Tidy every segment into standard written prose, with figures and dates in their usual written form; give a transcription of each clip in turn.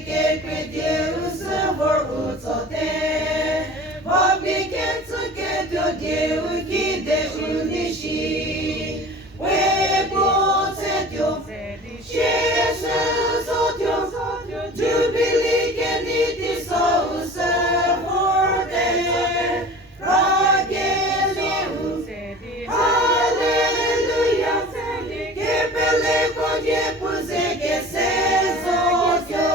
que Deus vor uzote, Bobby Ketsu Keto Deu Gide Unishi, Webo Setio, Jesus Otio, Jubilee Geniti Sous Morte, Rageliu, Hallelujah, Kepele Kodye Puze Gesezotio,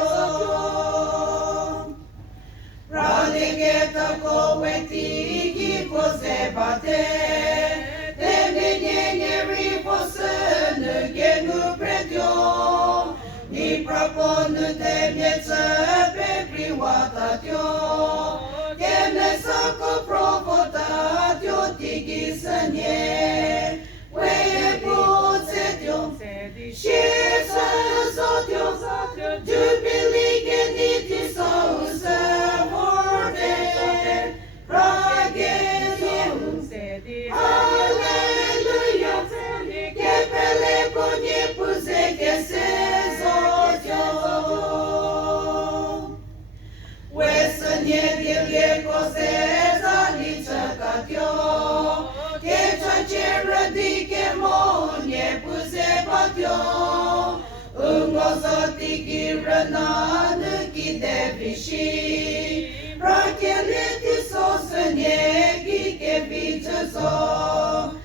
Radegeta Koweti Gipoze Bate, Temenye Ripose Ne Genu Predio, Ni Praponu Temyetse Pepri Watatio, Keme Sako Provotatio Tigisanye, Weye Puzetio, Jesus Otio, Jubilee Geniti Sous Morte, Rageliu, Hallelujah, Kepele Konye Puze Gesezotio, Wesanye Dilye Kozeza Lichakatio, Kechachera Dike Monye Puze Patio, Ungozoti Girana Nuki Devishi, Rakeleti Sosanye Gike Vichazo,